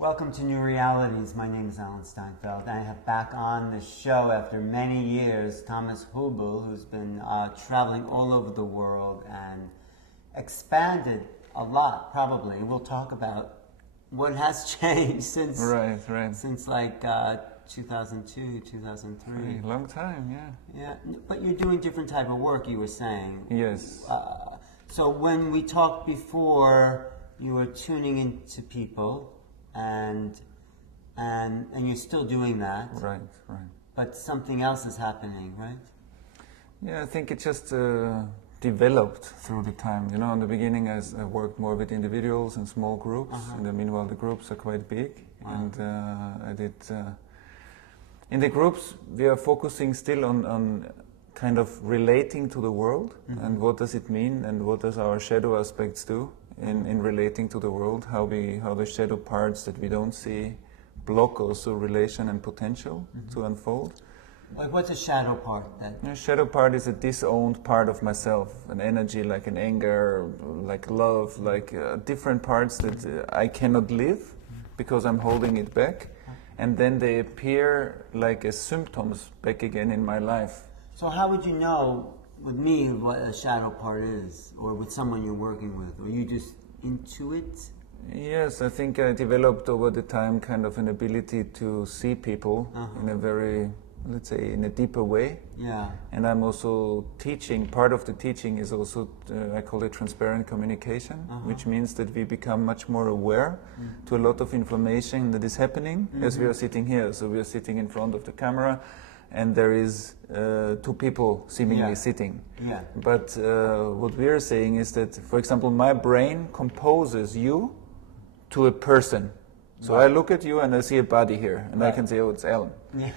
Welcome to New Realities. My name is Alan Steinfeld. I have back on the show after many years Thomas Huebl, who's been traveling all over the world and expanded a lot, probably. We'll talk about what has changed since since like 2002, 2003. A long time, yeah. Yeah, but you're doing different type of work, you were saying. Yes. So when we talked before, you were tuning into people, and you're still doing that. Right. But something else is happening, right? Yeah, I think it just developed through the time. You know, in the beginning I worked more with individuals and small groups, and then meanwhile the groups are quite big. Wow. And I did... in the groups we are focusing still on kind of relating to the world, and what does it mean, and what does our shadow aspects do in relating to the world, how the shadow parts that we don't see block also relation and potential to unfold. Like, what's a shadow part then? A shadow part is a disowned part of myself, an energy like an anger, like love, like different parts that I cannot live because I'm holding it back, and then they appear like as symptoms back again in my life. So how would you know with me what a shadow part is, or with someone you're working with, or you just intuit? Yes, I think I developed over the time kind of an ability to see people in a very, let's say, in a deeper way. Yeah. And I'm also teaching, part of the teaching is also, I call it transparent communication, which means that we become much more aware to a lot of information that is happening as we are sitting here. So we are sitting in front of the camera, and there is two people seemingly sitting. Yeah. But what we are saying is that, for example, my brain composes you to a person. So I look at you and I see a body here, and I can say, oh, it's Alan. Yeah.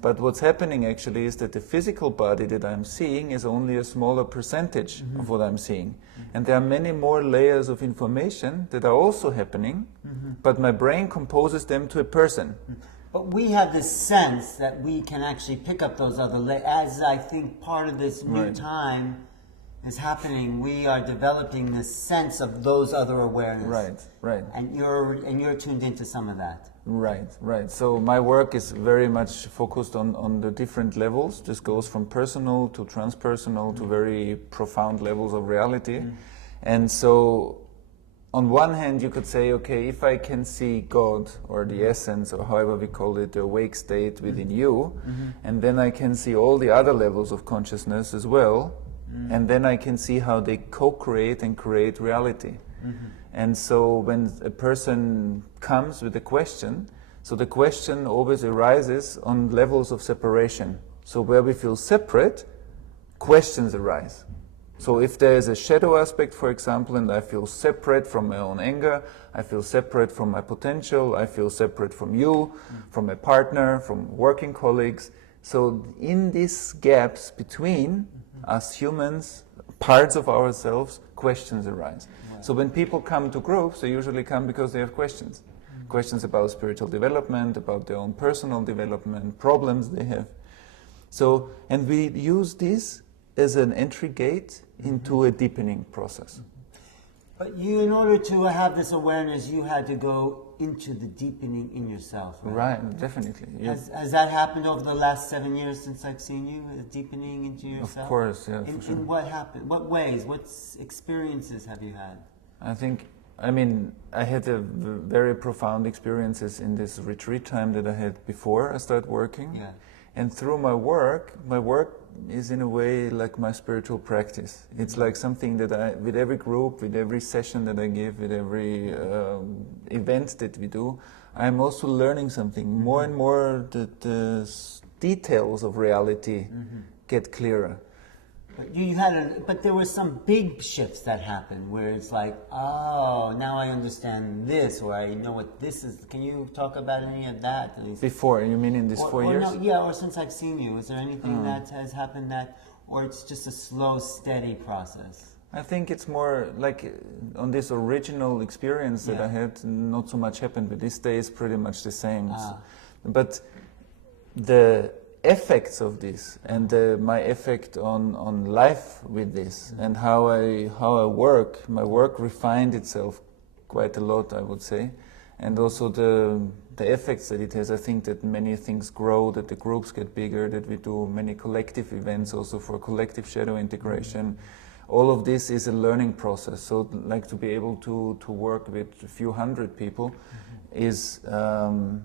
But what's happening actually is that the physical body that I'm seeing is only a smaller percentage of what I'm seeing. And there are many more layers of information that are also happening, but my brain composes them to a person. But we have this sense that we can actually pick up those other layers. As I think part of this new time is happening, we are developing this sense of those other awareness. Right. And you're tuned into some of that. Right. So my work is very much focused on the different levels. This goes from personal to transpersonal to very profound levels of reality. And so on one hand you could say, okay, if I can see God or the essence, or however we call it, the awake state within you, and then I can see all the other levels of consciousness as well, and then I can see how they co-create and create reality. And so when a person comes with a question, so the question always arises on levels of separation. So where we feel separate, questions arise. So if there is a shadow aspect, for example, and I feel separate from my own anger, I feel separate from my potential, I feel separate from you, from my partner, from working colleagues. So in these gaps between us humans, parts of ourselves, questions arise. So when people come to groups, they usually come because they have questions. Questions about spiritual development, about their own personal development, problems they have. So, and we use this as an entry gate into a deepening process. But you, in order to have this awareness, you had to go into the deepening in yourself, right? Right, definitely. Has that happened over the last 7 years since I've seen you, a deepening into yourself? Of course, yeah, for sure. In what happened? What ways? What experiences have you had? I had a very profound experiences in this retreat time that I had before I started working. Yeah. And through my work is in a way like my spiritual practice. It's like something that with every group, with every session that I give, with every event that we do, I'm also learning something. More and more the details of reality get clearer. But there were some big shifts that happened where it's like, oh, now I understand this, or I know what this is. Can you talk about any of that? Before, you mean in these 4 years? No, yeah, or since I've seen you. Is there anything that has happened or it's just a slow, steady process? I think it's more like on this original experience that I had, not so much happened, but this day is pretty much the same. But the effects of this and my effect on life with this and how I work, my work refined itself quite a lot, I would say. and also the effects that it has. I think that many things grow, that the groups get bigger, that we do many collective events also for collective shadow integration. All of this is a learning process. So like to be able to work with a few hundred people is kind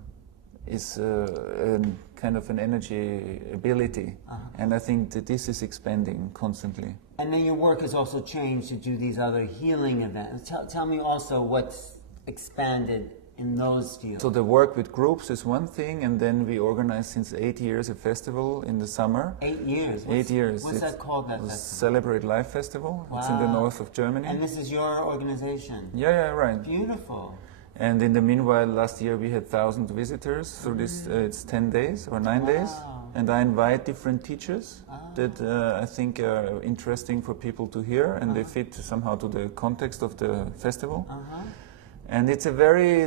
of an energy ability. And I think that this is expanding constantly. And then your work has also changed to do these other healing events. Tell me also what's expanded in those fields. So the work with groups is one thing, and then we organize since 8 years a festival in the summer. 8 years? 8 years. What's that called, that festival? Celebrate Life Festival. Wow. It's in the north of Germany. And this is your organization? Yeah, right. Beautiful. And in the meanwhile, last year we had 1,000 visitors through this, it's 10 days or 9 days. And I invite different teachers that I think are interesting for people to hear, and they fit somehow to the context of the festival. And it's a very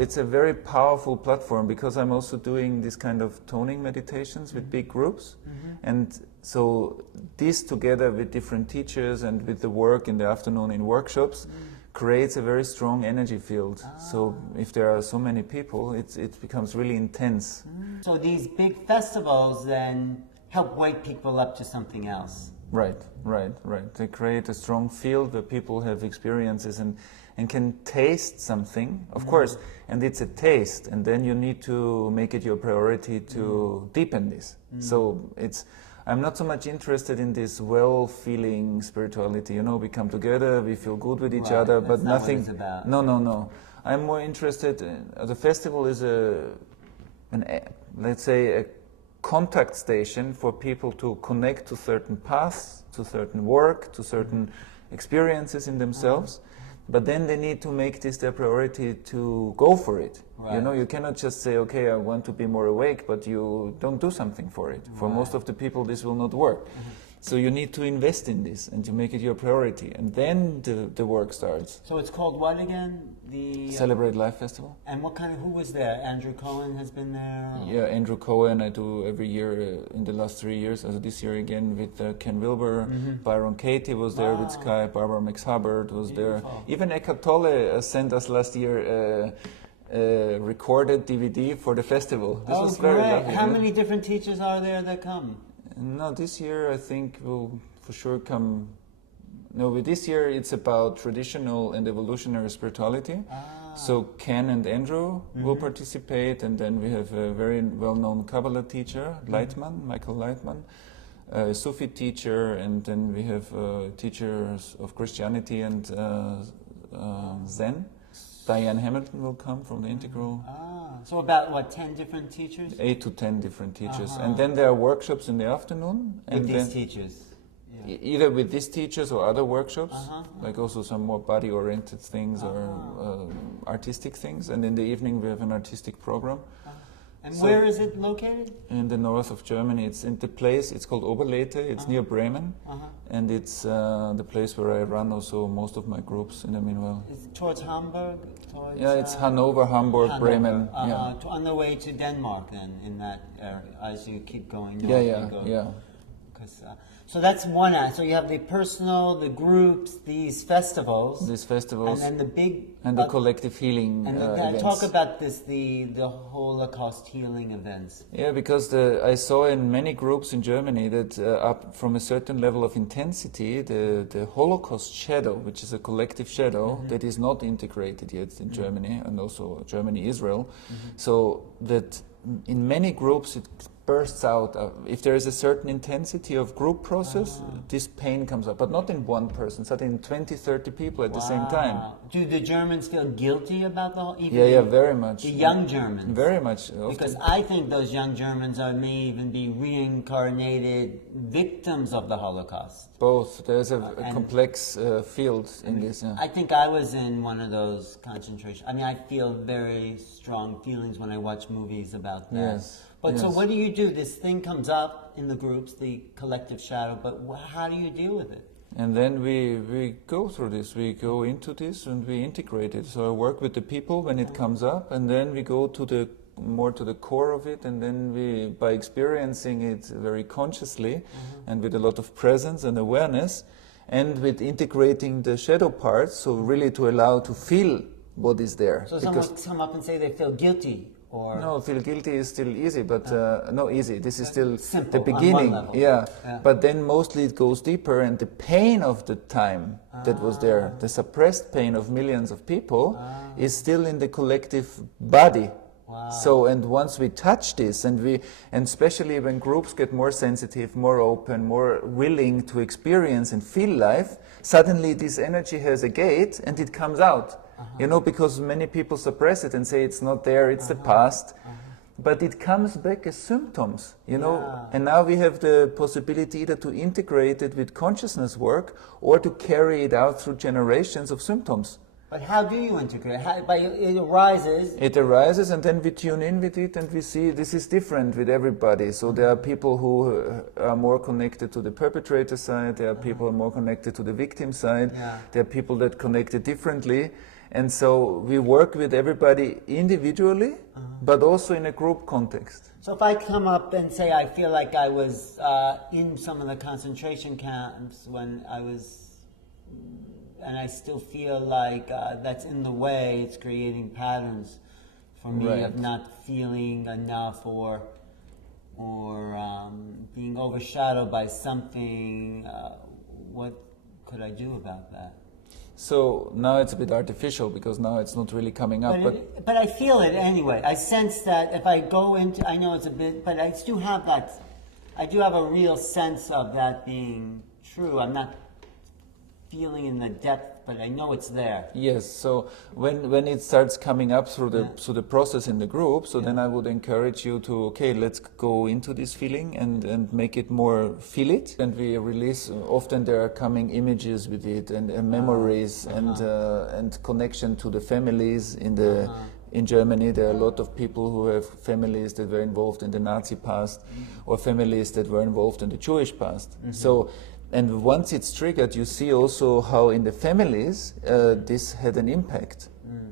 it's a very powerful platform, because I'm also doing this kind of toning meditations with big groups. And so this together with different teachers and with the work in the afternoon in workshops creates a very strong energy field. So if there are so many people, it becomes really intense. So these big festivals then help wake people up to something else. Right. They create a strong field where people have experiences and can taste something, of course, and it's a taste, and then you need to make it your priority to deepen this. So I'm not so much interested in this well-feeling spirituality. You know, we come together, we feel good with each other, but nothing. What it's about. No. I'm more interested. The festival is let's say, a contact station for people to connect to certain paths, to certain work, to certain experiences in themselves. But then they need to make this their priority to go for it. Right. You know, you cannot just say, okay, I want to be more awake, but you don't do something for it. For most of the people, this will not work. So you need to invest in this and to make it your priority. And then the work starts. So it's called what again? The Celebrate Life Festival. And who was there? Andrew Cohen has been there? Yeah, Andrew Cohen I do every year in the last 3 years. Also this year again with Ken Wilber. Byron Katie was there with Sky. Barbara Max Hubbard was there. Even Eckhart Tolle sent us last year a recorded DVD for the festival. This was very lovely. How many different teachers are there that come? No, this year I think will for sure come. No, with this year it's about traditional and evolutionary spirituality. So Ken and Andrew will participate, and then we have a very well-known Kabbalah teacher, Michael Leitman, a Sufi teacher, and then we have teachers of Christianity and Zen. Diane Hamilton will come from the Integral. So about, 10 different teachers? 8 to 10 different teachers. And then there are workshops in the afternoon. With these teachers? Yeah. Either with these teachers or other workshops, like also some more body-oriented things or artistic things. And in the evening we have an artistic program. And where is it located? In the north of Germany. It's in the place, it's called Oberleite, it's near Bremen. And it's the place where I run also most of my groups in the meanwhile. It's towards Hamburg? It's Hanover, Hamburg, Bremen. On the way to Denmark then, in that area, as you keep going north. Yeah. So that's one act. So you have the personal, the groups, these festivals. And then the big... And the collective healing events. Talk about this, the Holocaust healing events. Yeah, because I saw in many groups in Germany that up from a certain level of intensity, the Holocaust shadow, which is a collective shadow that is not integrated yet in Germany, and also Germany, Israel, so that in many groups it bursts out. If there is a certain intensity of group process, this pain comes up, but not in one person, so in 20, 30 people at the same time. Do the Germans feel guilty about the whole? Yeah, very much. The young Germans? Very much. Because I think those young Germans may even be reincarnated victims of the Holocaust. Both. There's a complex field in this. Yeah. I think I was in one of those concentration. I feel very strong feelings when I watch movies about that. Yes. But so what do you do? This thing comes up in the groups, the collective shadow, but how do you deal with it? And then we go through this, we go into this and we integrate it. So I work with the people when it comes up, and then we go to more to the core of it, and then we, by experiencing it very consciously and with a lot of presence and awareness, and with integrating the shadow parts, so really to allow to feel what is there. So someone come up and say they feel guilty, or no, feel guilty is still easy, but no, easy. This is still simple, the beginning. on one level. Yeah. Yeah. But then mostly it goes deeper, and the pain of the time that was there, the suppressed pain of millions of people, is still in the collective body. Wow. So, and once we touch this, and especially when groups get more sensitive, more open, more willing to experience and feel life, suddenly this energy has a gate and it comes out. You know, because many people suppress it and say it's not there, it's the past. But it comes back as symptoms, you know. And now we have the possibility either to integrate it with consciousness work or to carry it out through generations of symptoms. But how do you integrate? It arises. It arises, and then we tune in with it, and we see this is different with everybody. So there are people who are more connected to the perpetrator side, there are people who are more connected to the victim side, there are people that connect it differently. And so we work with everybody individually, but also in a group context. So if I come up and say I feel like I was in some of the concentration camps when I was... and I still feel like that's in the way, it's creating patterns for me of not feeling enough or being overshadowed by something. What could I do about that? So now it's a bit artificial because now it's not really coming up. But I feel it anyway. I sense that if I go into, I know it's a bit, but I do have that, I do have a real sense of that being true. I'm not feeling in the depth, but I know it's there. Yes, so when it starts coming up through the process in the group, so then I would encourage you to, okay, let's go into this feeling and make it more, feel it. And we release, often there are coming images with it and memories and connection to the families in the... In Germany, there are a lot of people who have families that were involved in the Nazi past or families that were involved in the Jewish past. So, and once it's triggered, you see also how in the families this had an impact.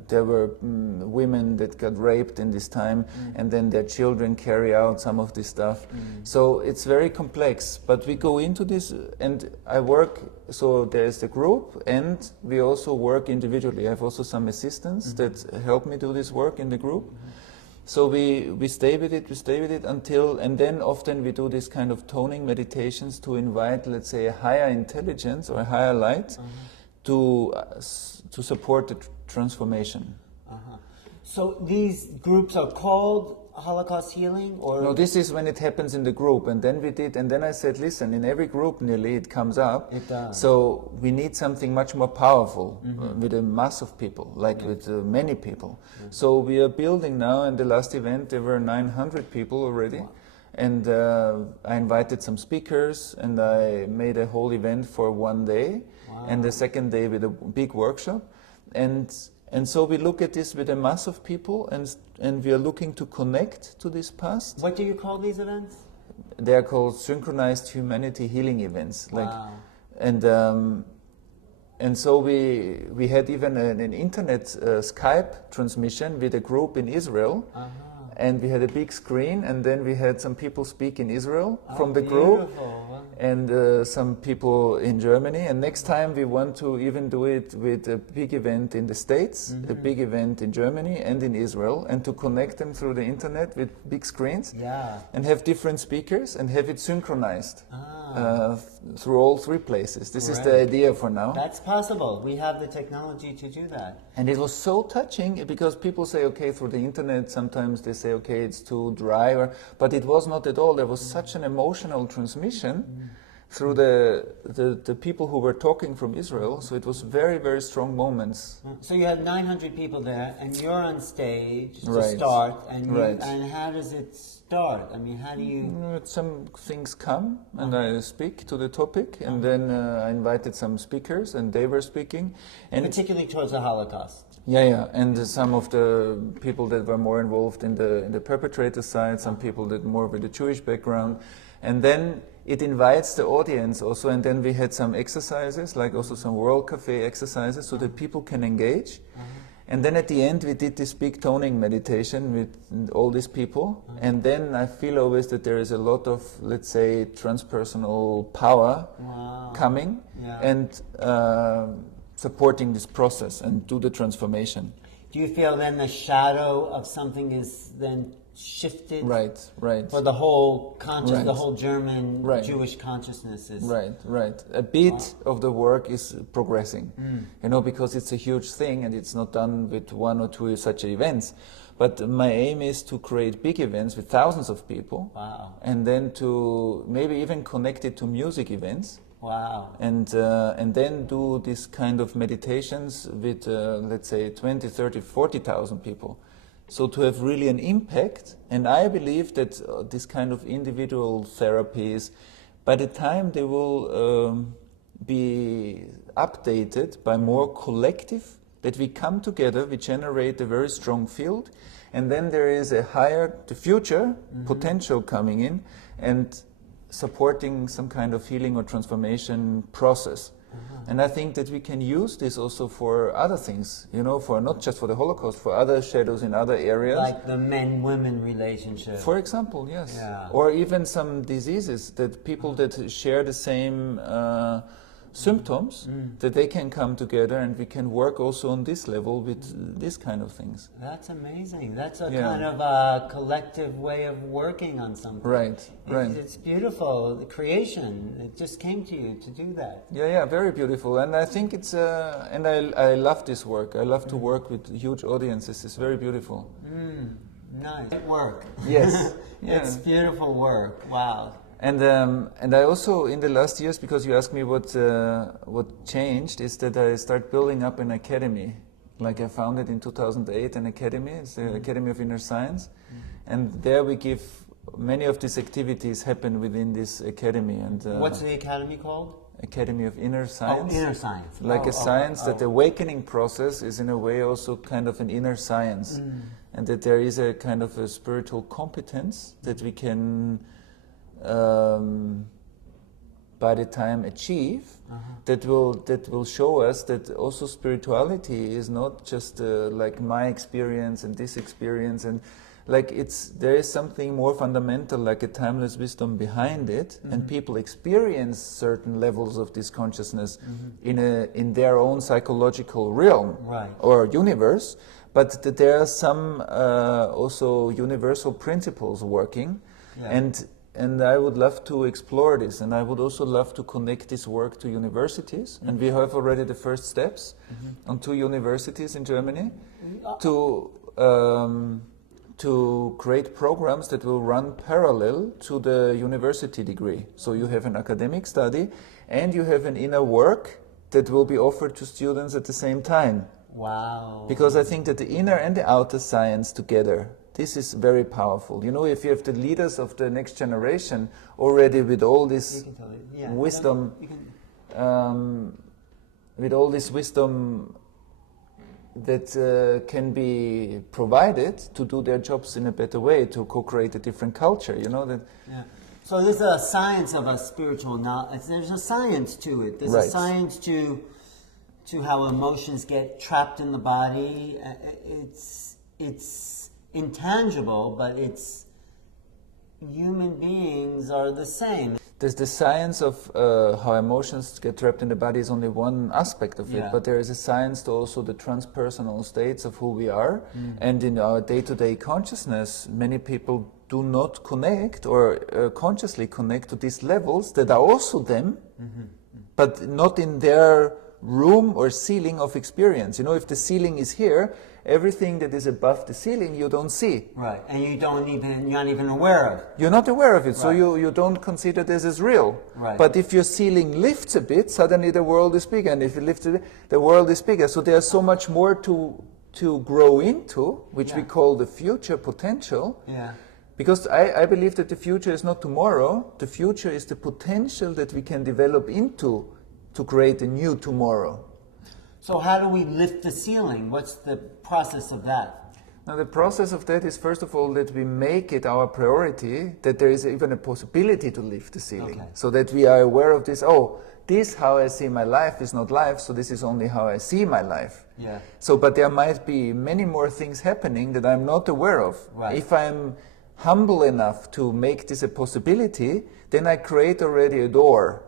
There were women that got raped in this time, and then their children carry out some of this stuff. So it's very complex, but we go into this, and I work, so there's the group, and we also work individually. I have also some assistants that help me do this work in the group. So we stay with it until, and then often we do this kind of toning meditations to invite, let's say, a higher intelligence or a higher light to support the transformation. So these groups are called Holocaust healing, or no? This is when it happens in the group, and then we did, and then I said, listen, in every group nearly it comes up. It does. So we need something much more powerful with a mass of people, like with many people. So we are building now. In the last event, there were 900 people already. Wow. And I invited some speakers, and I made a whole event for one day, and the second day with a big workshop, and so we look at this with a mass of people, and we are looking to connect to this past. What do you call these events? They are called synchronized humanity healing events. Wow. And so we had even an internet Skype transmission with a group in Israel. And we had a big screen, and then we had some people speak in Israel from the group, and some people in Germany. And next time we want to even do it with a big event in the States, a big event in Germany and in Israel, and to connect them through the internet with big screens, and have different speakers and have it synchronized through all three places. This is the idea for now. That's possible. We have the technology to do that. And it was so touching because people say, okay, through the internet, sometimes they say, okay, it's too dry, but it was not at all. There was such an emotional transmission through the people who were talking from Israel, so it was very, very strong moments. So you had 900 people there, and you're on stage to start, and how does it start? I mean, how do you... Some things come, and I speak to the topic, and then I invited some speakers, and they were speaking. And particularly towards the Holocaust. Yeah, and some of the people that were more involved in the perpetrator side, some people that more with the Jewish background, and then it invites the audience also, and then we had some exercises, like also some World Cafe exercises, so that people can engage. And then at the end we did this big toning meditation with all these people, and then I feel always that there is a lot of, let's say, transpersonal power coming and supporting this process and do the transformation. Do you feel then the shadow of something is then shifted? Right. For the whole the whole German Jewish consciousness is... Right. A bit of the work is progressing, because it's a huge thing and it's not done with one or two such events. But my aim is to create big events with thousands of people. Wow. And then to maybe even connect it to music events. Wow. And then do this kind of meditations with, let's say, 20, 30, 40,000 people. So to have really an impact, and I believe that this kind of individual therapies, by the time they will be updated by more collective, that we come together, we generate a very strong field, and then there is a higher, the future potential coming in, and supporting some kind of healing or transformation process. And I think that we can use this also for other things, for not just for the Holocaust, for other shadows in other areas. Like the men-women relationship. For example, yes. Yeah. Or even some diseases that people that share the same symptoms, that they can come together and we can work also on this level with this kind of things. That's amazing. That's a kind of a collective way of working on something. Right. It's beautiful. The creation, it just came to you to do that. Yeah, very beautiful. And I think it's, and I love this work. I love to work with huge audiences. It's very beautiful. Nice. Good work. Yes. It's beautiful work. Wow. And I also, in the last years, because you asked me what changed, is that I start building up an academy. Like I founded in 2008 an academy, it's the Academy of Inner Science, and there we give, many of these activities happen within this academy. And what's the academy called? Academy of Inner Science. Oh, Inner Science. Like a science that the awakening process is in a way also kind of an inner science, and that there is a kind of a spiritual competence that we can by the time achieve, that will show us that also spirituality is not just like my experience and this experience, and like there is something more fundamental, like a timeless wisdom behind it, and people experience certain levels of this consciousness in their own psychological realm or universe, but that there are some also universal principles working, and I would love to explore this, and I would also love to connect this work to universities, and we have already the first steps on 2 universities in Germany to create programs that will run parallel to the university degree. So you have an academic study and you have an inner work that will be offered to students at the same time. Wow. Because I think that the inner and the outer science together, this is very powerful. If you have the leaders of the next generation already with all this wisdom, that can be provided to do their jobs in a better way, to co-create a different culture, So there's a science of a spiritual knowledge. There's a science to it. There's a science to how emotions get trapped in the body. It's intangible, but it's human beings are the same. There's the science of how emotions get trapped in the body is only one aspect of it, but there is a science to also the transpersonal states of who we are. And in our day-to-day consciousness, many people do not connect or consciously connect to these levels that are also them, but not in their room or ceiling of experience. If the ceiling is here, everything that is above the ceiling you don't see. Right, and you're not even aware of. You're not aware of it, so you don't consider this as real. Right. But if your ceiling lifts a bit, suddenly the world is bigger, and if it lifts a bit, the world is bigger. So there's so much more to grow into, which we call the future potential. Yeah. Because I believe that the future is not tomorrow, the future is the potential that we can develop into to create a new tomorrow. So how do we lift the ceiling? What's the process of that? Now the process of that is first of all that we make it our priority, that there is even a possibility to lift the ceiling. So that we are aware of this, this how I see my life is not life, so this is only how I see my life. Yeah. So but there might be many more things happening that I'm not aware of. Right. If I'm humble enough to make this a possibility, then I create already a door.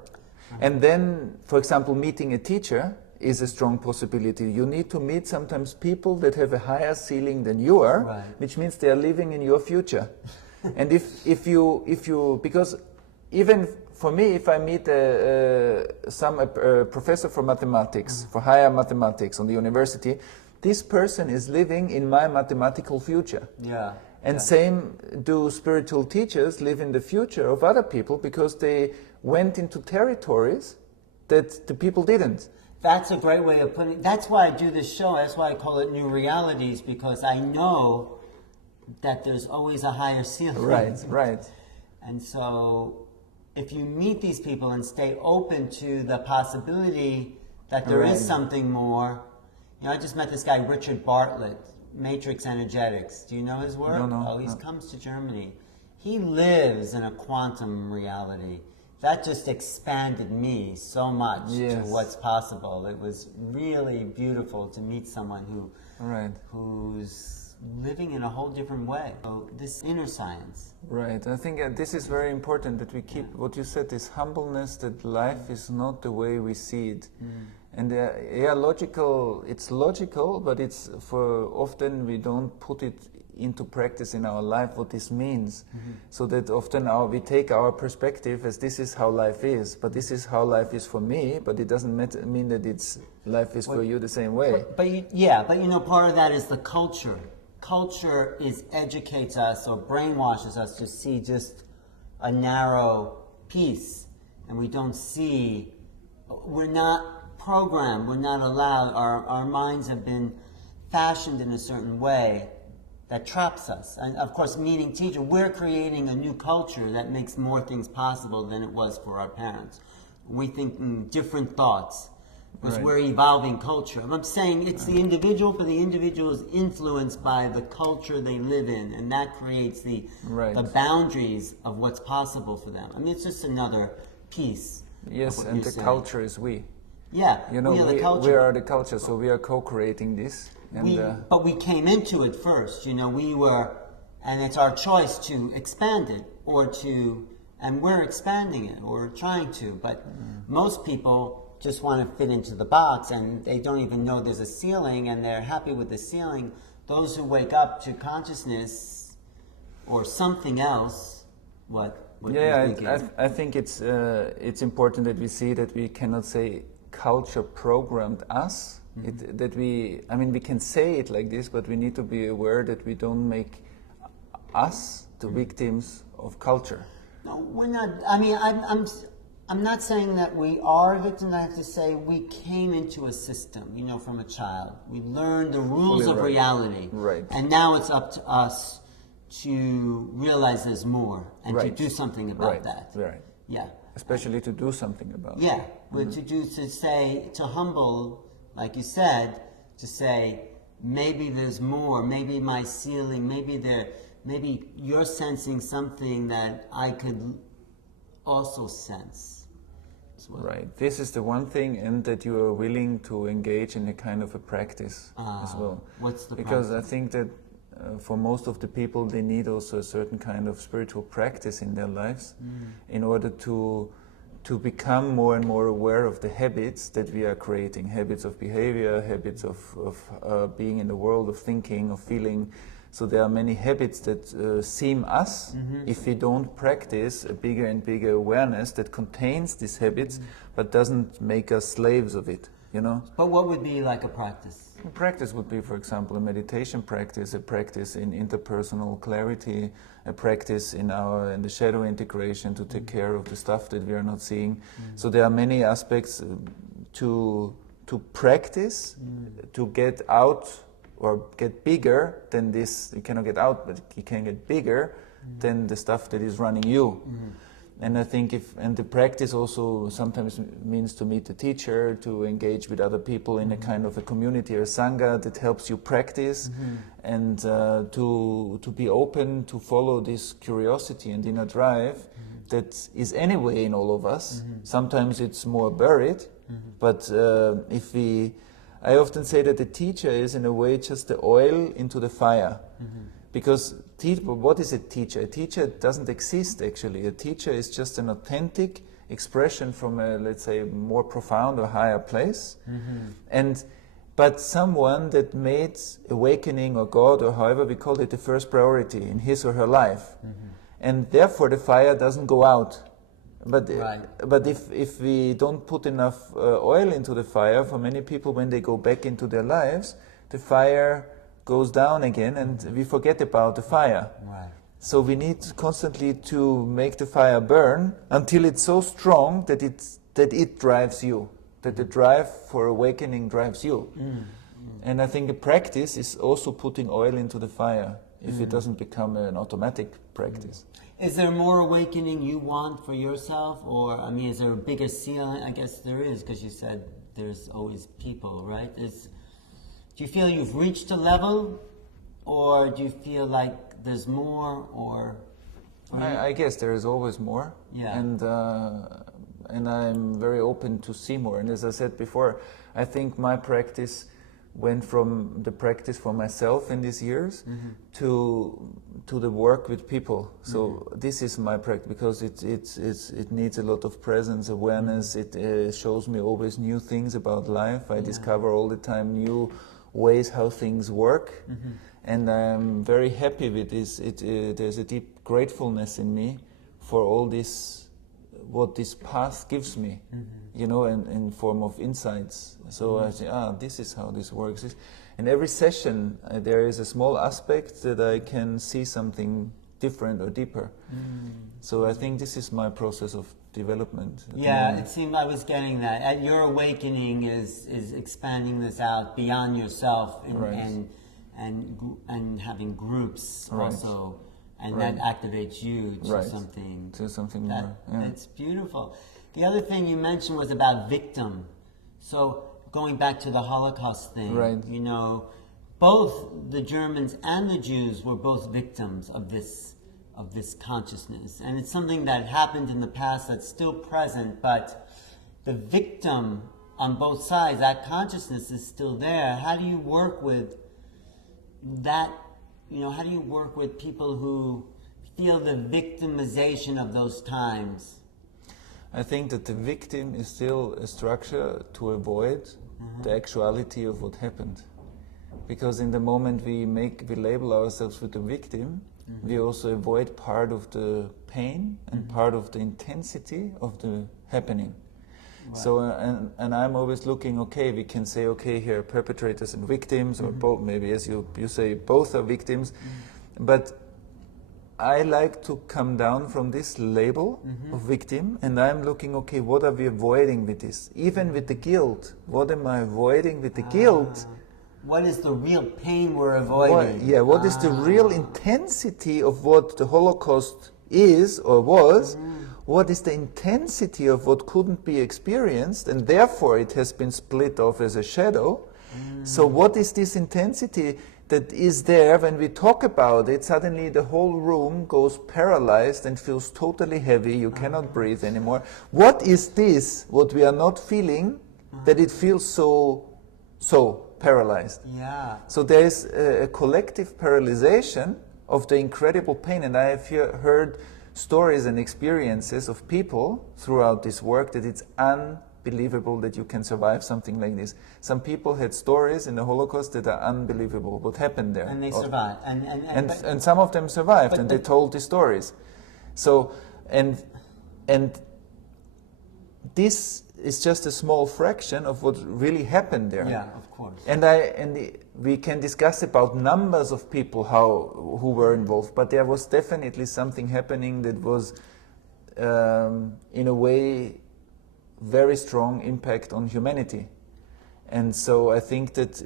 And then, for example, meeting a teacher, is a strong possibility. You need to meet sometimes people that have a higher ceiling than you are, Right. which means they are living in your future. And if you because even for me, if I meet a professor for mathematics, for higher mathematics on the university, this person is living in my mathematical future. Yeah. And same do spiritual teachers live in the future of other people because they went into territories that the people didn't. That's a great way of putting it. That's why I do this show. That's why I call it New Realities, because I know that there's always a higher ceiling. Right, right. And so if you meet these people and stay open to the possibility that there is something more. You know, I just met this guy, Richard Bartlett, Matrix Energetics. Do you know his work? No. Oh, he comes to Germany. He lives in a quantum reality. That just expanded me so much to what's possible. It was really beautiful to meet someone who's living in a whole different way. So this inner science. Right. I think this is very important that we keep what you said, this humbleness that life is not the way we see it. And logical, it's logical, but it's for often we don't put it into practice in our life what this means. So that often we take our perspective as this is how life is, but this is how life is for me, but it doesn't mean that life is for you the same way. But you know, part of that is the culture. Culture educates us or brainwashes us to see just a narrow piece, and we don't see, we're not programmed, we're not allowed, our minds have been fashioned in a certain way that traps us. And of course, meaning teacher, we're creating a new culture that makes more things possible than it was for our parents. We think different thoughts, because we're evolving culture. I'm saying it's the individual, but the individual is influenced by the culture they live in, and that creates the boundaries of what's possible for them. I mean, it's just another piece. Yes, and the culture is we. Yeah, you know, we are the culture. We are the culture, so we are co-creating this. And, but we came into it first, you know, and it's our choice to expand it and we're expanding it or trying to, but most people just want to fit into the box and they don't even know there's a ceiling and they're happy with the ceiling. Those who wake up to consciousness or something else, what do you think? I think it's important that we see that we cannot say culture programmed us. We can say it like this, but we need to be aware that we don't make us the victims of culture. No, we're not. I mean, I'm not saying that we are victims. I have to say we came into a system, you know, from a child. We learned the rules of reality. Right. And now it's up to us to realize there's more and to do something about that. Right. Yeah. Especially to do something about it. Yeah. To humble, like you said, to say, maybe there's more, maybe my ceiling, maybe you're sensing something that I could also sense. Right. This is the one thing, and that you are willing to engage in a kind of a practice as well. What's the Because practice? I think that for most of the people, they need also a certain kind of spiritual practice in their lives in order to become more and more aware of the habits that we are creating, habits of behavior, habits of being in the world, of thinking, of feeling. So there are many habits that seem us if we don't practice a bigger and bigger awareness that contains these habits but doesn't make us slaves of it, you know? But what would be like a practice? A practice would be, for example, a meditation practice, a practice in interpersonal clarity, a practice in the shadow integration to take care of the stuff that we are not seeing. So there are many aspects to practice, to get out or get bigger than this. You cannot get out, but you can get bigger than the stuff that is running you. And I think the practice also sometimes means to meet the teacher, to engage with other people in a kind of a community or sangha that helps you practice, and to be open to follow this curiosity and inner drive that is anyway in all of us. Sometimes it's more buried, but I often say that the teacher is in a way just the oil into the fire. Because what is a teacher? A teacher doesn't exist actually. A teacher is just an authentic expression from a, let's say, more profound or higher place. But someone that made awakening or God or however we call it the first priority in his or her life. And therefore the fire doesn't go out. But if we don't put enough oil into the fire, for many people when they go back into their lives, the fire goes down again and we forget about the fire. So we need constantly to make the fire burn until it's so strong that it drives you, that the drive for awakening drives you. And I think the practice is also putting oil into the fire if it doesn't become an automatic practice. Is there more awakening you want for yourself, or I mean, is there a bigger ceiling? I guess there is, because you said there's always people, right? Do you feel you've reached a level, or do you feel like there's more, or? I guess there is always more, and I'm very open to see more. And as I said before, I think my practice went from the practice for myself in these years to the work with people. So this is my practice because it needs a lot of presence, awareness. It shows me always new things about life. I discover all the time new ways how things work, and I'm very happy with this. There's a deep gratefulness in me for all this, what this path gives me, you know, in form of insights. So I say, this is how this works. In every session, there is a small aspect that I can see something different or deeper. So I think this is my process of development. Yeah, it seemed I was getting that. Your awakening is expanding this out beyond yourself and having groups also. And that activates you to something more. It's beautiful. The other thing you mentioned was about victim. So going back to the Holocaust thing, you know, both the Germans and the Jews were both victims of this consciousness. And it's something that happened in the past that's still present, but the victim on both sides, that consciousness is still there. How do you work with that? You know, how do you work with people who feel the victimization of those times? I think that the victim is still a structure to avoid the actuality of what happened. Because in the moment we label ourselves with the victim, we also avoid part of the pain and part of the intensity of the happening. So, and I'm always looking, we can say, here, perpetrators and victims, or both, maybe as you say, both are victims. But I like to come down from this label of victim, and I'm looking, what are we avoiding with this? Even with the guilt, what am I avoiding with the guilt? What is the real pain we're avoiding? What is the real intensity of what the Holocaust is or was? What is the intensity of what couldn't be experienced, and therefore it has been split off as a shadow. So what is this intensity that is there when we talk about it? Suddenly the whole room goes paralyzed and feels totally heavy. You cannot breathe anymore. What is this, what we are not feeling, that it feels so paralyzed? So there is a collective paralyzation of the incredible pain, and I have heard stories and experiences of people throughout this work that it's unbelievable that you can survive something like this. Some people had stories in the Holocaust that are unbelievable, what happened there. And they survived. And some of them survived, and they told the stories. So, and this is just a small fraction of what really happened there. Yeah, of course. We can discuss about numbers of people who were involved, but there was definitely something happening that was, in a way, very strong impact on humanity. And so I think that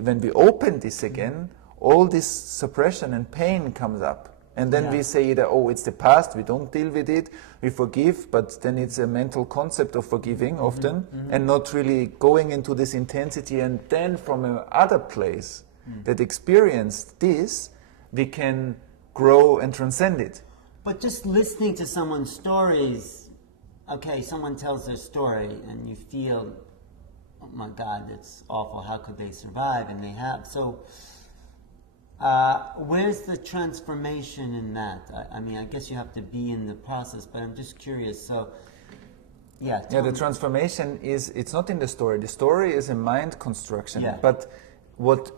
when we open this again, all this suppression and pain comes up. And then we say that, it's the past, we don't deal with it, we forgive, but then it's a mental concept of forgiving often, and not really going into this intensity. And then from another place that experienced this, we can grow and transcend it. But just listening to someone's stories, someone tells their story, and you feel, oh my God, it's awful, how could they survive? And they have. So where's the transformation in that? I mean, I guess you have to be in the process, but I'm just curious. So Yeah. Yeah, the transformation is, it's not in the story. The story is a mind construction. Yeah. But what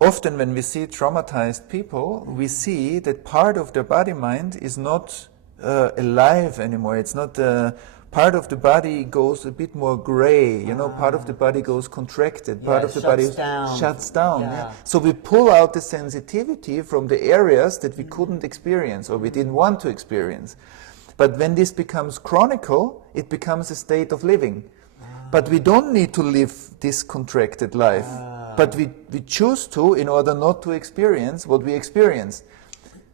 often when we see traumatized people, we see that part of their body-mind is not alive anymore. It's not, part of the body goes a bit more gray, you know, part of the body goes contracted, part of the body shuts down. Yeah. So we pull out the sensitivity from the areas that we couldn't experience or we didn't want to experience. But when this becomes chronicle, it becomes a state of living. But we don't need to live this contracted life. But we choose to in order not to experience what we experience.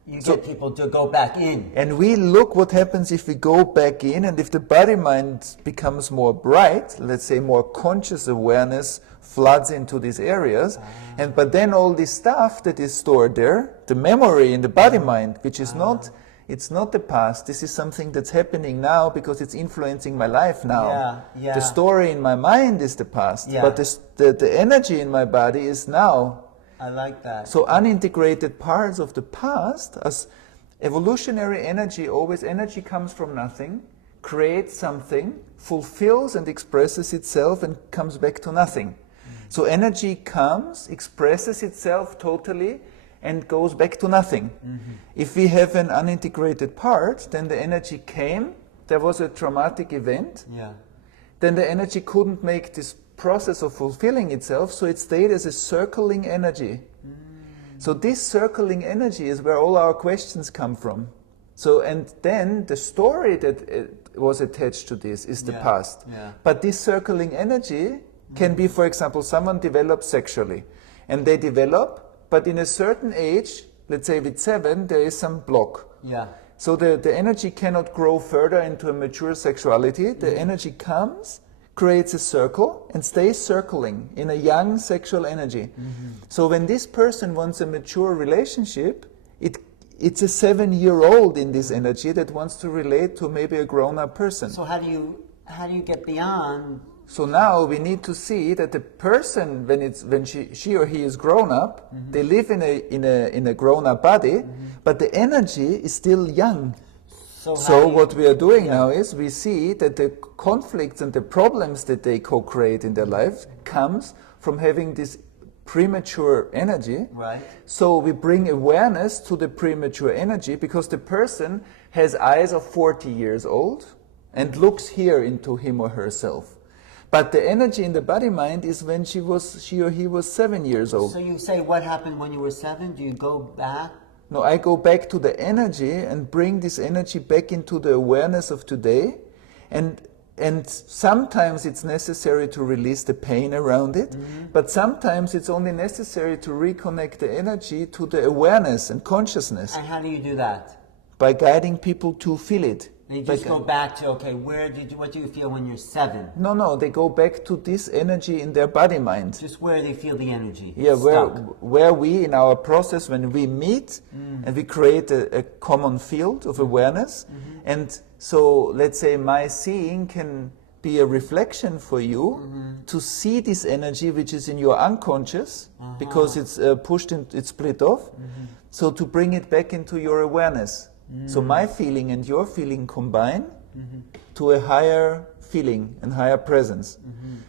You get people to go back in. And we look what happens if we go back in, and if the body-mind becomes more bright, let's say more conscious awareness floods into these areas, but then all this stuff that is stored there, the memory in the body-mind, which is not... It's not the past. This is something that's happening now because it's influencing my life now. The story in my mind is the past, but the energy in my body is now. I like that. So unintegrated parts of the past, as evolutionary energy, always energy comes from nothing, creates something, fulfills and expresses itself and comes back to nothing. So energy comes, expresses itself totally, and goes back to nothing. If we have an unintegrated part, then the energy came, there was a traumatic event, then the energy couldn't make this process of fulfilling itself, so it stayed as a circling energy. So this circling energy is where all our questions come from. So, and then the story that was attached to this is the past. But this circling energy can be, for example, someone develops sexually, and they develop, but in a certain age, let's say with 7, there is some block. So the energy cannot grow further into a mature sexuality. The energy comes, creates a circle, and stays circling in a young sexual energy. So when this person wants a mature relationship, it's a 7-year-old in this energy that wants to relate to maybe a grown-up person. So how do you get beyond? So now we need to see that the person, when she or he is grown up, they live in a grown up body, but the energy is still young. So what we are doing now is we see that the conflicts and the problems that they co-create in their lives comes from having this premature energy. So we bring awareness to the premature energy because the person has eyes of 40 years old and looks here into him or herself. But the energy in the body-mind is when she or he was 7 years old. So you say, what happened when you were 7? Do you go back? No, I go back to the energy and bring this energy back into the awareness of today. And sometimes it's necessary to release the pain around it, but sometimes it's only necessary to reconnect the energy to the awareness and consciousness. And how do you do that? By guiding people to feel it. They just go back to, okay, what do you feel when you're 7? No, they go back to this energy in their body-mind. Just where they feel the energy. Yeah, where we, in our process, when we meet and we create a common field of awareness. And so, let's say my seeing can be a reflection for you to see this energy which is in your unconscious, because it's pushed and it's split off. So to bring it back into your awareness. So my feeling and your feeling combine to a higher feeling and higher presence.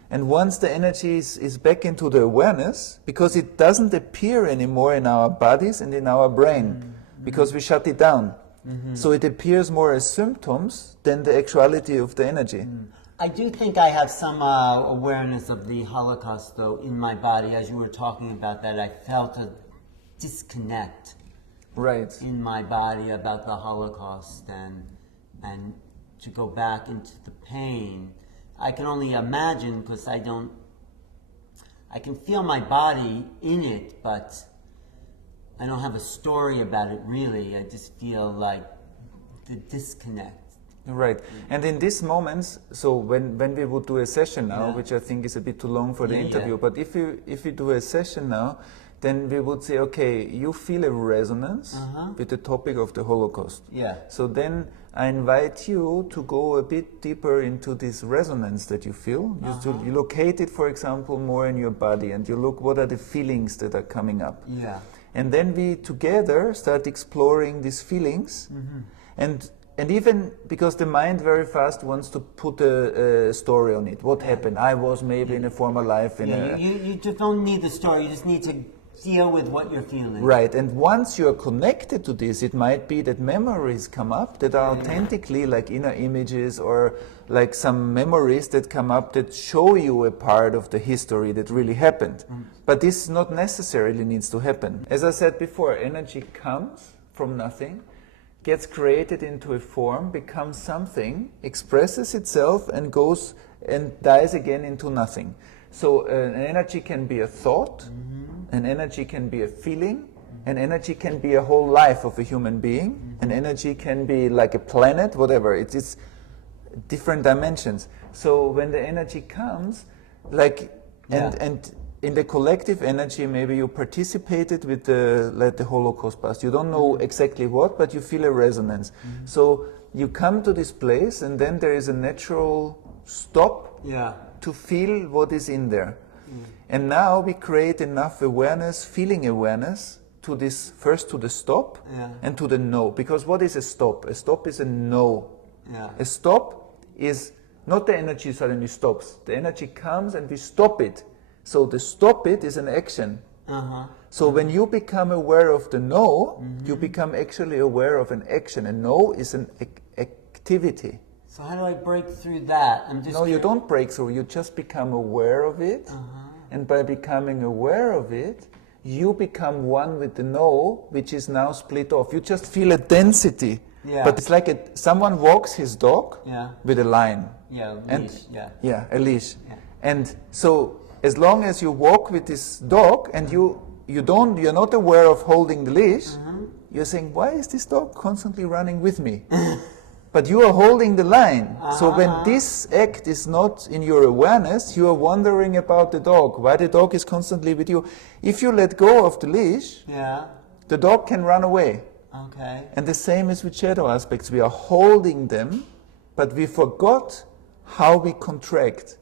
And once the energy is back into the awareness, because it doesn't appear anymore in our bodies and in our brain, because we shut it down. So it appears more as symptoms than the actuality of the energy. I do think I have some awareness of the Holocaust, though, in my body. As you were talking about that, I felt a disconnect in my body about the Holocaust, and to go back into the pain. I can only imagine, because I can feel my body in it, but I don't have a story about it really. I just feel like the disconnect. Right. And in these moments, so when we would do a session now, which I think is a bit too long for the interview, but if we do a session now, then we would say, okay, you feel a resonance with the topic of the Holocaust. So then I invite you to go a bit deeper into this resonance that you feel. You locate it, for example, more in your body, and you look what are the feelings that are coming up. And then we together start exploring these feelings, and and even because the mind very fast wants to put a story on it. What happened? I was maybe in a former life. You just don't need the story. You just need to deal with what you're feeling. Right, and once you're connected to this, it might be that memories come up that are authentically like inner images or like some memories that come up that show you a part of the history that really happened. But this not necessarily needs to happen. As I said before, energy comes from nothing, gets created into a form, becomes something, expresses itself and goes and dies again into nothing. So an energy can be a thought, an energy can be a feeling, an energy can be a whole life of a human being, an energy can be like a planet, whatever. It's different dimensions. So when the energy comes, like, and in the collective energy, maybe you participated with the Holocaust past. You don't know exactly what, but you feel a resonance. So you come to this place, and then there is a natural stop to feel what is in there. And now we create enough awareness, feeling awareness, to this, first to the stop and to the no. Because what is a stop? A stop is a no. A stop is not the energy suddenly stops. The energy comes and we stop it. So the stop it is an action. So when you become aware of the no, you become actually aware of an action. A no is an activity. So how do I break through that? No, you don't break through. You just become aware of it. And by becoming aware of it, you become one with the no, which is now split off. You just feel a density. But it's like someone walks his dog with a line. A leash. A leash. And so as long as you walk with this dog and you're not aware of holding the leash, you're saying, why is this dog constantly running with me? But you are holding the line. So when this act is not in your awareness, you are wondering about the dog, why the dog is constantly with you. If you let go of the leash, the dog can run away. And the same is with shadow aspects. We are holding them, but we forgot how we contract.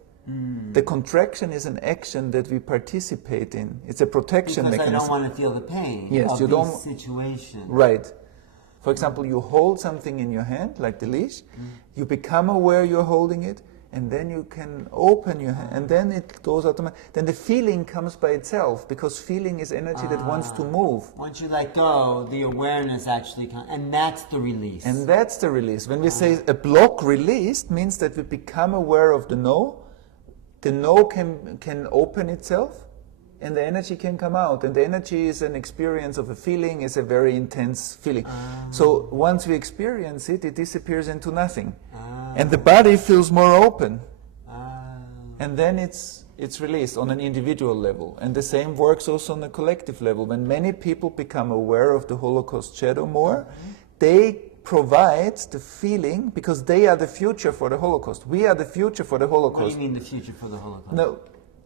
The contraction is an action that we participate in. It's a protection mechanism. Because I don't want to feel the pain of this situation. Right. For example, you hold something in your hand, like the leash, you become aware you're holding it, and then you can open your hand, and then it goes automatically. Then the feeling comes by itself, because feeling is energy that wants to move. Once you let go, the awareness actually comes, and that's the release. And that's the release. When we say a block released, means that we become aware of the no can open itself, and the energy can come out. And the energy is an experience of a feeling, is a very intense feeling. So once we experience it, it disappears into nothing. And the body feels more open. And then it's released on an individual level. And the same works also on a collective level. When many people become aware of the Holocaust shadow more, they provide the feeling, because they are the future for the Holocaust. We are the future for the Holocaust. What do you mean the future for the Holocaust? No.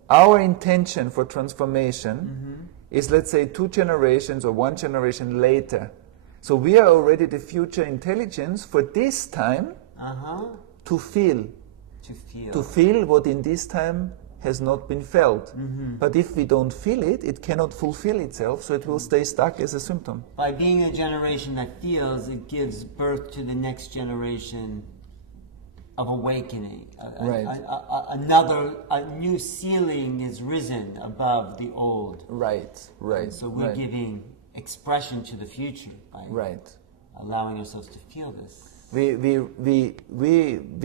Our intention for transformation is, let's say, 2 generations or 1 generation later. So we are already the future intelligence for this time to feel. To feel what in this time has not been felt. But if we don't feel it, it cannot fulfill itself, so it will stay stuck as a symptom. By being a generation that feels, it gives birth to the next generation of awakening. A new ceiling is risen above the old. Right. So we're giving expression to the future by allowing ourselves to feel this. We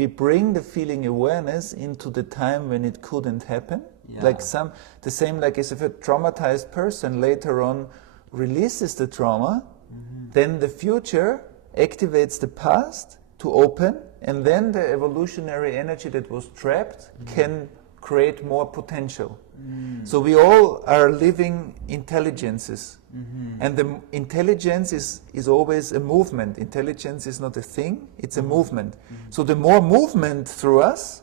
bring the feeling awareness into the time when it couldn't happen. Like the same like as if a traumatized person later on releases the trauma, then the future activates the past to open, and then the evolutionary energy that was trapped can create more potential. So we all are living intelligences, and the intelligence is always a movement. Intelligence is not a thing, it's a movement. So the more movement through us,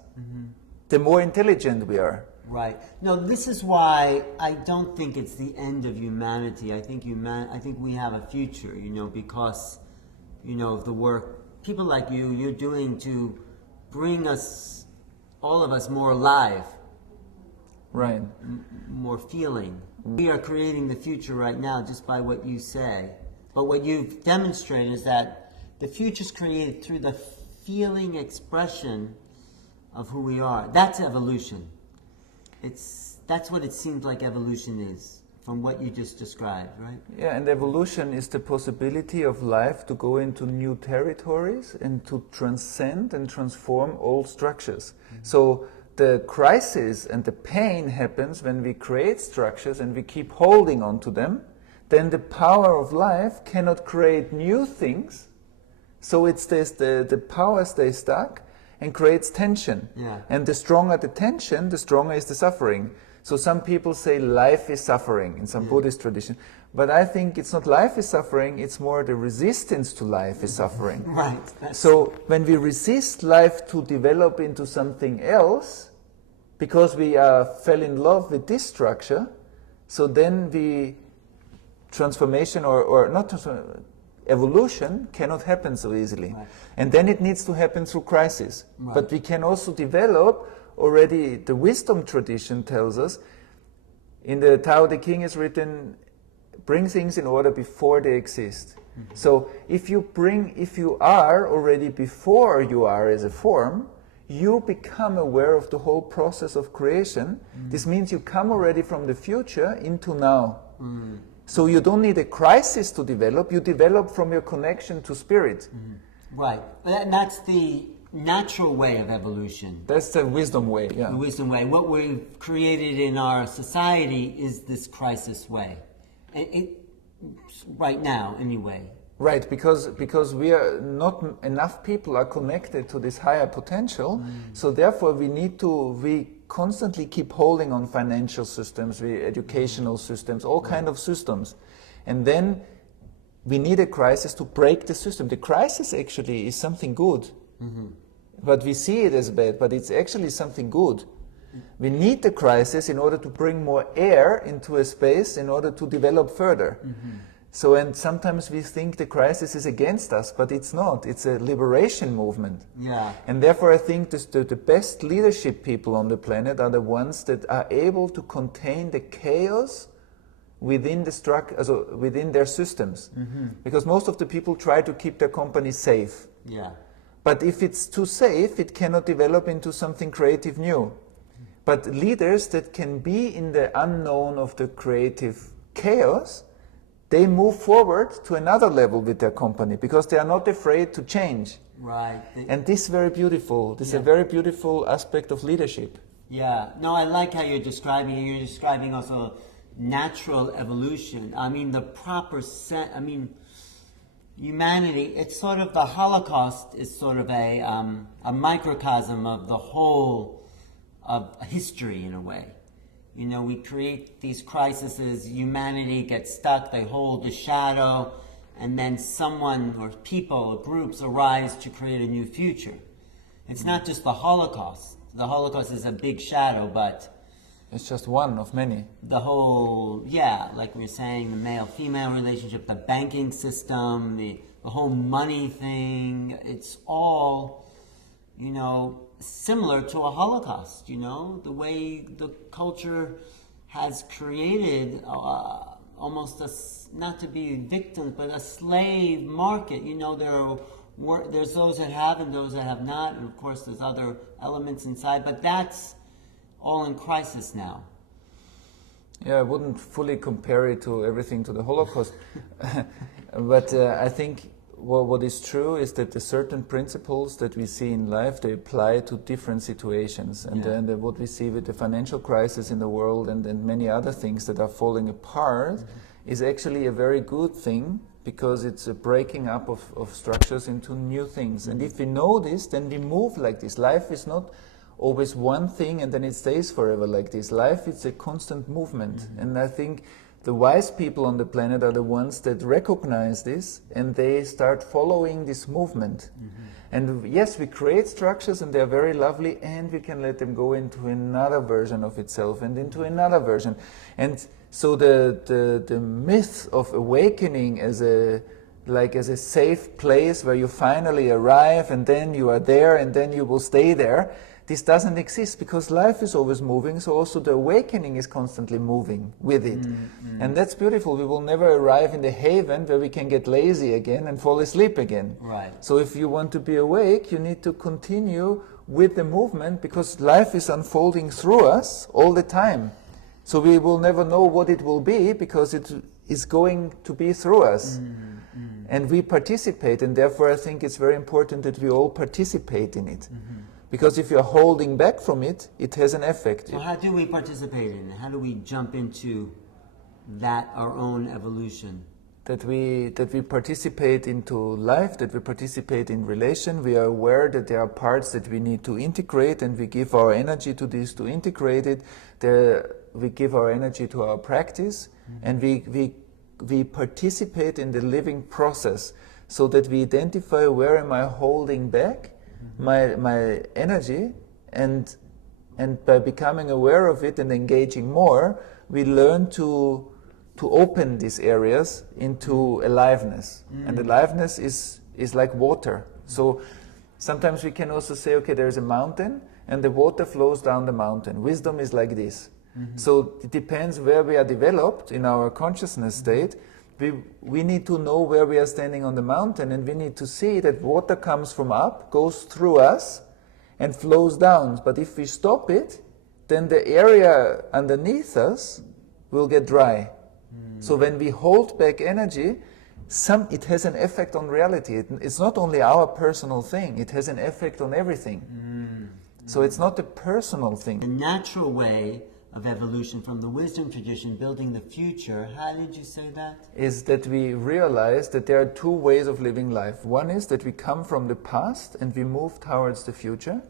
the more intelligent we are. Right. No, this is why I don't think it's the end of humanity. I think we have a future, because, of the work people like you're doing to bring us, all of us, more alive. Right. More feeling. We are creating the future right now just by what you say. But what you've demonstrated is that The future's created through the feeling expression of who we are. That's evolution. That's what it seems like evolution is, from what you just described, right? Yeah, and evolution is the possibility of life to go into new territories and to transcend and transform old structures. So the crisis and the pain happens when we create structures and we keep holding on to them. Then the power of life cannot create new things. So it stays, the power stays stuck and creates tension. Yeah. And the stronger the tension, the stronger is the suffering. So some people say life is suffering in some Buddhist tradition. But I think it's not life is suffering, it's more the resistance to life is suffering. Right. So when we resist life to develop into something else, because we fell in love with this structure, so then transformation or not transformation, evolution cannot happen so easily. Right. And then it needs to happen through crisis. Right. But we can also develop, already the wisdom tradition tells us, in the Tao Te Ching is written, bring things in order before they exist. Mm-hmm. So if you are already before you are as a form, you become aware of the whole process of creation. Mm-hmm. This means you come already from the future into now. Mm-hmm. So you don't need a crisis to develop, you develop from your connection to spirit. Mm-hmm. Right. And that's the natural way of evolution. That's the wisdom way, yeah. The wisdom way. What we've created in our society is this crisis way. Right now, anyway. Right, because we are not enough people are connected to this higher potential, so therefore we constantly keep holding on financial systems, educational systems, all kind of systems, and then we need a crisis to break the system. The crisis actually is something good, but we see it as bad, but it's actually something good. We need the crisis in order to bring more air into a space in order to develop further. So, and sometimes we think the crisis is against us, but it's not. It's a liberation movement. Yeah. And therefore I think the best leadership people on the planet are the ones that are able to contain the chaos within within their systems. Because most of the people try to keep their company safe. Yeah. But if it's too safe, it cannot develop into something creative new. But leaders that can be in the unknown of the creative chaos, they move forward to another level with their company because they are not afraid to change. Right. And this is very beautiful. This is a very beautiful aspect of leadership. Yeah. No, I like how you're describing it. You're describing also natural evolution. I mean, the proper humanity, it's sort of the Holocaust is sort of a microcosm of the whole of history in a way. You know, we create these crises, humanity gets stuck, they hold the shadow, and then someone or people or groups arise to create a new future. It's not just the Holocaust. The Holocaust is a big shadow, but it's just one of many. The whole, like we were saying, the male-female relationship, the banking system, the whole money thing, it's all, you know, similar to a Holocaust, you know, the way the culture has created almost not to be victims, but a slave market. You know, there's those that have and those that have not, and of course there's other elements inside, but that's all in crisis now. Yeah, I wouldn't fully compare it to everything to the Holocaust, but I think what is true is that the certain principles that we see in life, they apply to different situations. And then what we see with the financial crisis in the world and many other things that are falling apart is actually a very good thing because it's a breaking up of structures into new things. And if we know this, then we move like this. Life is not always one thing and then it stays forever like this. Life is a constant movement. And I think the wise people on the planet are the ones that recognize this and they start following this movement. And yes, we create structures and they're very lovely and we can let them go into another version of itself and into another version. And so the myth of awakening as a safe place where you finally arrive and then you are there and then you will stay there, this doesn't exist because life is always moving, so also the awakening is constantly moving with it. And that's beautiful. We will never arrive in the haven where we can get lazy again and fall asleep again. Right. So if you want to be awake, you need to continue with the movement because life is unfolding through us all the time. So we will never know what it will be because it is going to be through us. And we participate, and therefore I think it's very important that we all participate in it. Because if you're holding back from it, it has an effect. So how do we participate in it? How do we jump into that, our own evolution? That we participate into life, that we participate in relation. We are aware that there are parts that we need to integrate, and we give our energy to this to integrate it. We give our energy to our practice, and we participate in the living process, so that we identify where am I holding back my energy, and by becoming aware of it and engaging more, we learn to open these areas into aliveness. And aliveness is like water. So sometimes we can also say, okay, there's a mountain and the water flows down the mountain. Wisdom is like this. So it depends where we are developed in our consciousness state. We need to know where we are standing on the mountain, and we need to see that water comes from up, goes through us and flows down. But if we stop it, then the area underneath us will get dry. So when we hold back energy, it has an effect on reality. It's not only our personal thing, it has an effect on everything. So it's not a personal thing. The natural way of evolution from the wisdom tradition, building the future, how did you say that? Is that we realize that there are two ways of living life. One is that we come from the past and we move towards the future.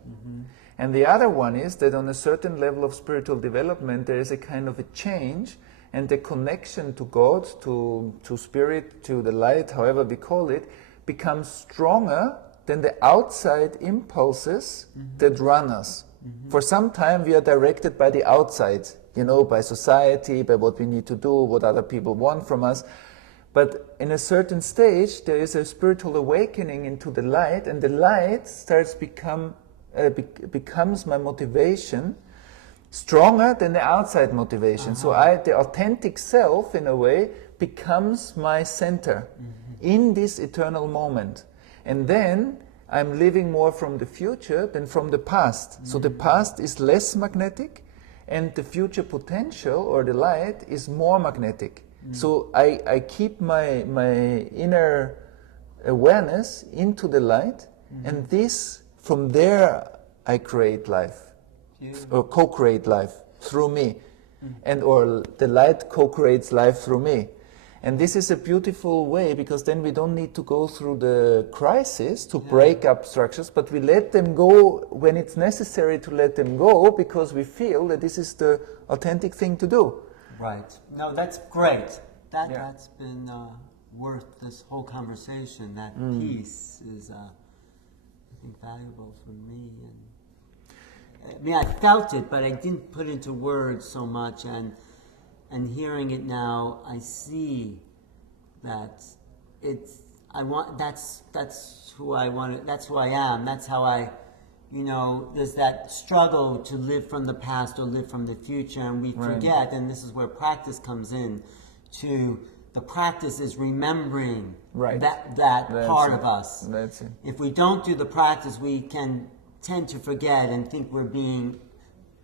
And the other one is that on a certain level of spiritual development, there is a kind of a change, and the connection to God, to spirit, to the light, however we call it, becomes stronger than the outside impulses that run us. For some time we are directed by the outside, by society, by what we need to do, what other people want from us. But in a certain stage there is a spiritual awakening into the light, and the light becomes my motivation, stronger than the outside motivation. So the authentic self, in a way, becomes my center in this eternal moment. And then I'm living more from the future than from the past. So the past is less magnetic, and the future potential, or the light, is more magnetic. So I keep my inner awareness into the light, and from there I create life. Or co-create life through me, or the light co-creates life through me. And this is a beautiful way, because then we don't need to go through the crisis to break up structures, but we let them go when it's necessary to let them go, because we feel that this is the authentic thing to do. Right. No, that's great. That's been worth this whole conversation. That piece is, I think, valuable for me. I felt it, but I didn't put into words so much, and hearing it now, I see that that's who I want. That's who I am. That's how I, there's that struggle to live from the past or live from the future, and we forget. And this is where practice comes in. The practice is remembering that part of us. That's it. If we don't do the practice, we can tend to forget and think we're being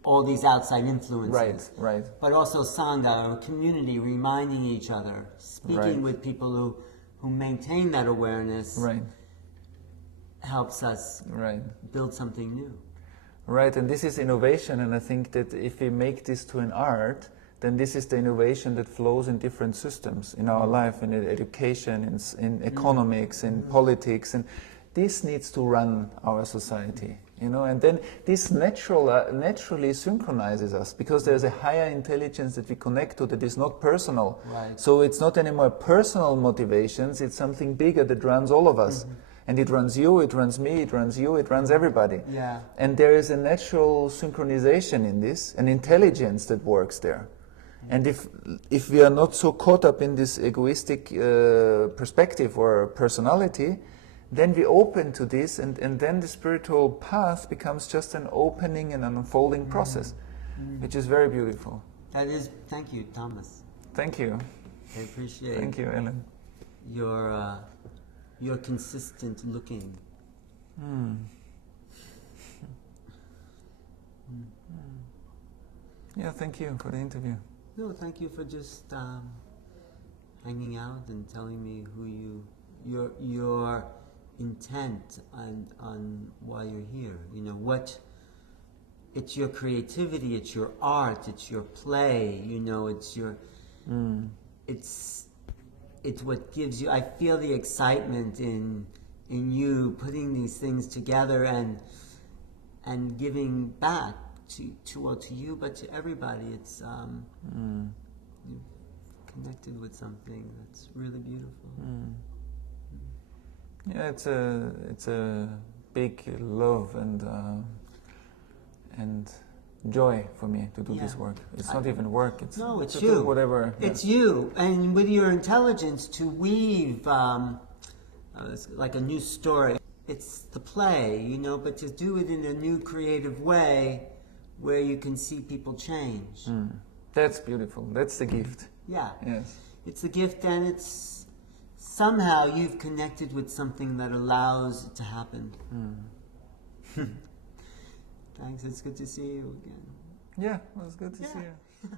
all these outside influences. Right. But also Sangha, or community, reminding each other, speaking with people who maintain that awareness, helps us build something new. Right, and this is innovation, and I think that if we make this to an art, then this is the innovation that flows in different systems in our life, in education, in economics, in politics, and this needs to run our society. And then this naturally synchronizes us, because there's a higher intelligence that we connect to that is not personal. So it's not anymore personal motivations, it's something bigger that runs all of us. And it runs you, it runs me, it runs you, it runs everybody. And there is a natural synchronization in this, an intelligence that works there. And if we are not so caught up in this egoistic perspective or personality, then we open to this, and then the spiritual path becomes just an opening and an unfolding process, which is very beautiful. That is, thank you, Thomas. Thank you. I appreciate Thank you, Alan. Your consistent looking. Yeah, thank you for the interview. No, thank you for just hanging out and telling me your intent on why you're here. You know what? It's your creativity, it's your art, it's your play. You know, it's your. It's what gives you. I feel the excitement in you putting these things together and giving back to you, but to everybody. It's you've connected with something that's really beautiful. Yeah, it's a big love and joy for me to do this work. It's not even work. It's it's to you. do whatever. It's you, and with your intelligence to weave it's like a new story. It's the play, you know, but to do it in a new creative way where you can see people change. That's beautiful. That's the gift. Yeah. Yes. It's a gift, and it's somehow you've connected with something that allows it to happen. Thanks. It's good to see you again. Yeah, it was good to see you.